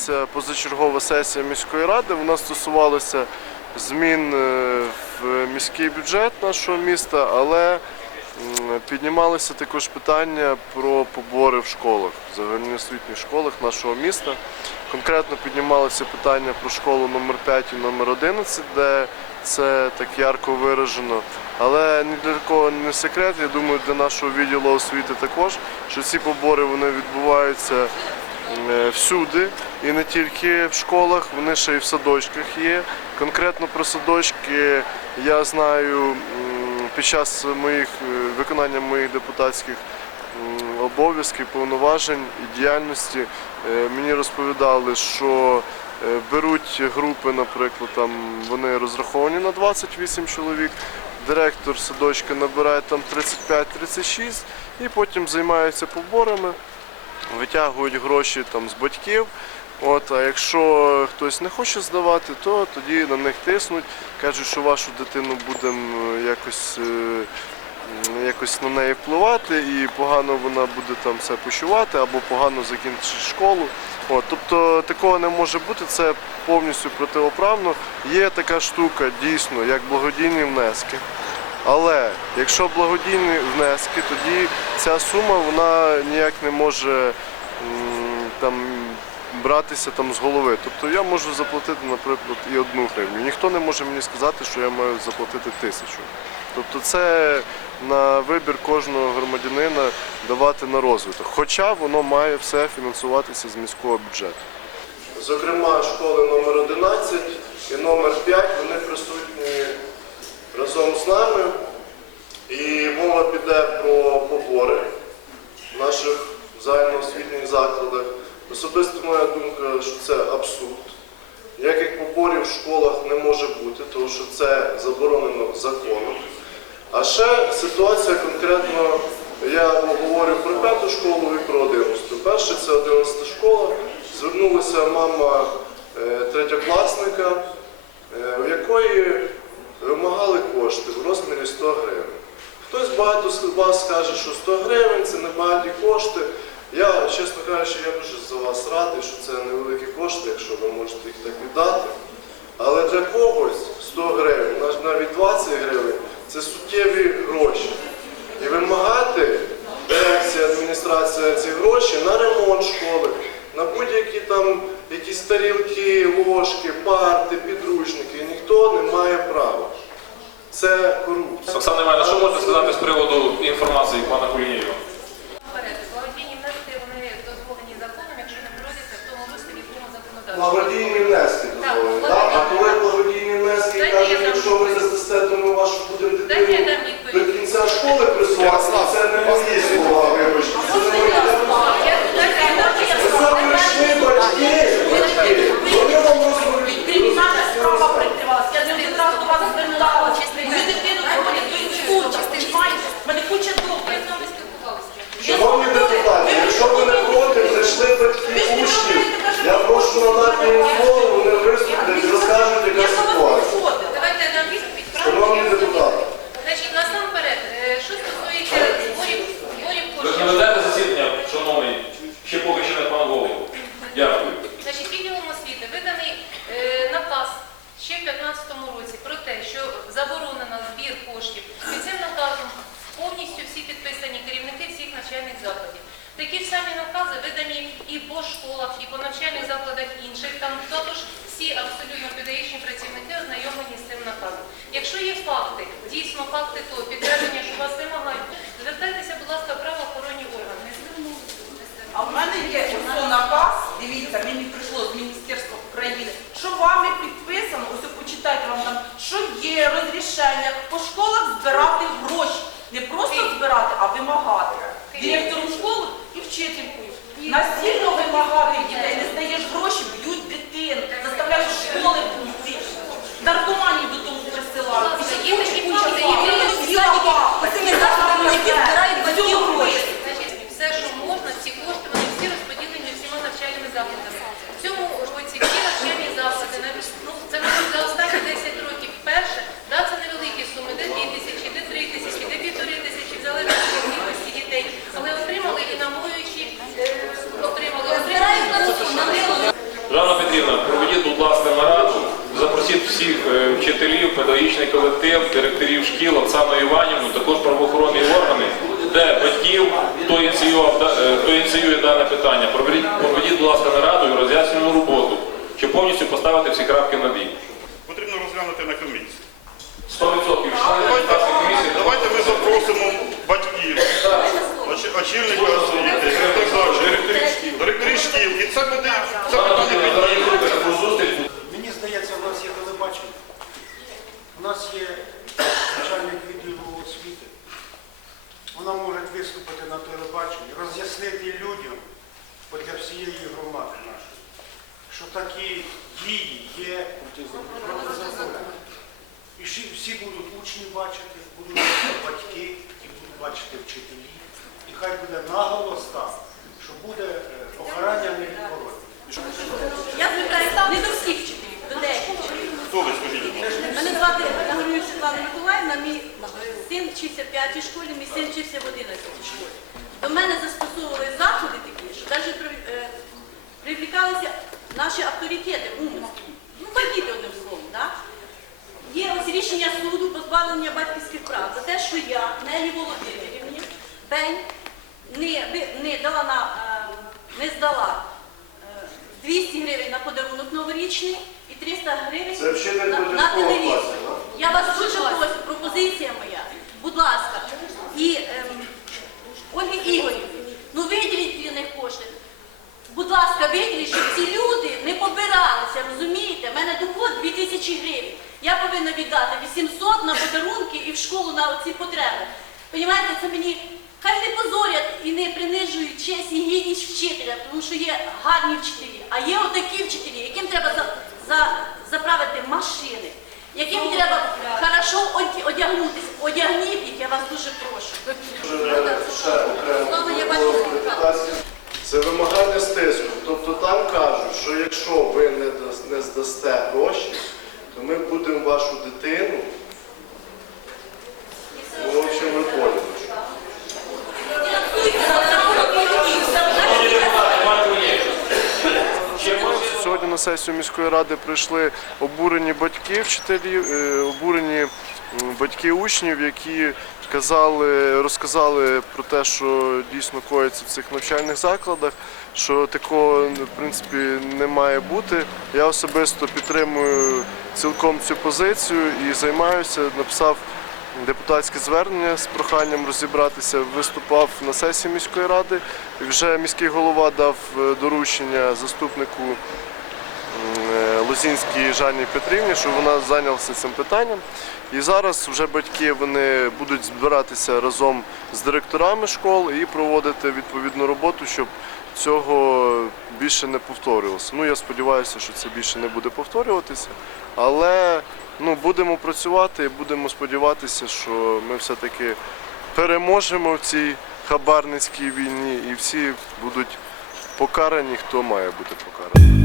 відбувалася позачергова сесія міської ради. Вона стосувалася змін е, в міський бюджет нашого міста, але піднімалися також питання про побори в школах, в загальноосвітніх школах нашого міста. Конкретно піднімалися питання про школу номер 5 і номер 11, де це так ярко виражено. Але ні для кого не секрет, я думаю, для нашого відділу освіти також, що ці побори вони відбуваються всюди і не тільки в школах, вони ще й в садочках є. Конкретно про садочки я знаю під час моїх е, виконання моїх депутатських обов'язків, повноважень і діяльності е, мені розповідали, що е, беруть групи, наприклад, там вони розраховані на 28 чоловік. Директор садочка набирає там 35-36 і потім займаються поборами, витягують гроші там з батьків. От, а якщо хтось не хоче здавати, то тоді на них тиснуть, кажуть, що вашу дитину будемо е, якось, е, якось на неї впливати, і погано вона буде там все почувати або погано закінчить школу. От, тобто такого не може бути, це повністю противоправно. Є така штука дійсно, як благодійні внески. Але якщо благодійні внески, тоді ця сума вона ніяк не може там братися там з голови. Тобто я можу заплатити, наприклад, і одну гривню. Ніхто не може мені сказати, що я маю заплатити тисячу. Тобто це на вибір кожного громадянина давати на розвиток. Хоча воно має все фінансуватися з міського бюджету. Зокрема, школи номер 11 і номер 5 вони присутні разом з нами. І мова піде про побори в наших загальноосвітніх закладах. Особисто моя думка, що це абсурд. Ніяких поборів в школах не може бути, тому що це заборонено законом. А ще ситуація конкретно, я говорю про п'яту школу і про одинадцяту. Перше це одинадцята школа. Звернулася мама е, третьокласника, е, у якої вимагали кошти в розмірі 100 гривень. Хтось багато з вас скаже, що 100 гривень це небагаті кошти. Я, чесно кажучи, я дуже за вас радий, що це невеликі кошти, якщо ви можете їх так віддати. Але для когось 100 гривень, навіть 20 гривень це суттєві гроші. І вимагати дирекція, адміністрація ці гроші на ремонт школи, на будь-які там якісь тарілки, ложки, парти, підручники, ніхто не має права. Це корупція. Оксана Івановна, що можете сказати з приводу інформації пана Кулінієва? Наперед, благодійні внески вони дозволені законом, якщо не проводяться в тому руслі, в якому законодавстві. Благодійні внески дозволені, Так, так? А благодійні. коли благодійні внески Дайте кажуть, я дам якщо ви не здасте, то ми вашу будемо дитину до кінця школи присувати, це не мої слова, вибачте. Це прийшли батьки, батьки, вони вам. Справа прикривалася. Я не один до вас зверталася. Мою дитину проводять до інституту. Мене куча спілкувалися. Шановні депутати, якщо ви не проти, прийшли батьки учнів, я прошу надати їм слово, вони виступлять і розкажуть, яка Я до вас ситуація. приходила. Давайте я дам відповідь. Шановні депутати, Значить, насамперед, е, що стосується зборів, зборів Ви коштів. проведете засідання, шановний, ще поки що не пан голову. Дякую. Значить, відділом освіти виданий е, наказ ще в 2015 році про те, що заборонено збір коштів. Під цим наказом повністю всі підписані керівники всіх навчальних закладів. Такі ж самі накази видані і по школах, і по навчальних закладах інших. Там також всі абсолютно педагогічні працівники ознайомлені з цим наказом. Якщо є факти, дійсно факти то підтвердження, що вас вимагають, звертайтеся, будь ласка, правоохоронні органи. А в мене є наказ, всіх е, вчителів, педагогічний колектив, директорів шкіл, Оксану Іванівну, також правоохоронні органи, де батьків, хто е, ініціює дане питання, проведіть, будь ласка, нараду і роз'яснювальну роботу, щоб повністю поставити всі крапки на бій. Потрібно розглянути на комісії. 100% Давайте, ми запросимо батьків, очільників освіти, директорів шкіл. І це буде. Бачити вчителі. І хай буде наголос там, що буде е, покарання невідворотне. Я звертаюся не до всіх вчителів, до деяких вчителів. Хто ви скажіть? Мене звати Нагорюк Світлана Миколаївна, мій син вчився в 5 школі, мій син вчився в 11 школі. До мене застосовували заходи такі, що навіть е, привлікалися наші авторитети, умовні. Ну, бандити? Є ось рішення суду позбавлення батьківських прав за те, що я, Нелі Володимирівні, Бень, не, не дала на, е, не здала е, 200 гривень на подарунок новорічний і 300 гривень Це на, на телевізор. Я вас дуже прошу, пропозиція моя, будь ласка, і ем, Ольги Ігорівні, ну виділіть для них кошти. Будь ласка, виділіть, щоб ці люди не побиралися, розумієте? У мене доход 2000 гривень. Я повинна віддати 800 на подарунки і в школу на оці потреби. Понімаєте, це мені хай не позорять і не принижують честь і гідність вчителя, тому що є гарні вчителі, а є отакі вчителі, яким треба за, за, заправити машини, яким треба хорошо одягнутися. Одягніть їх, я вас дуже прошу. Це вимагання стиску. Тобто там якщо ви не, здасте гроші, то ми будемо вашу дитину. Ну, що. Сьогодні на сесію міської ради прийшли обурені батьки вчителів, е, обурені батьки учнів, які казали, розказали про те, що дійсно коїться в цих навчальних закладах, що такого в принципі не має бути. Я особисто підтримую цілком цю позицію і займаюся, написав депутатське звернення з проханням розібратися, виступав на сесії міської ради. Вже міський голова дав е, доручення заступнику е, Лозінській Жанні Петрівні, щоб вона зайнялася цим питанням. І зараз вже батьки вони будуть збиратися разом з директорами школ і проводити відповідну роботу, щоб цього більше не повторювалося. Ну я сподіваюся, що це більше не буде повторюватися, але ну, будемо працювати і будемо сподіватися, що ми все-таки переможемо в цій хабарницькій війні і всі будуть покарані, хто має бути покараний.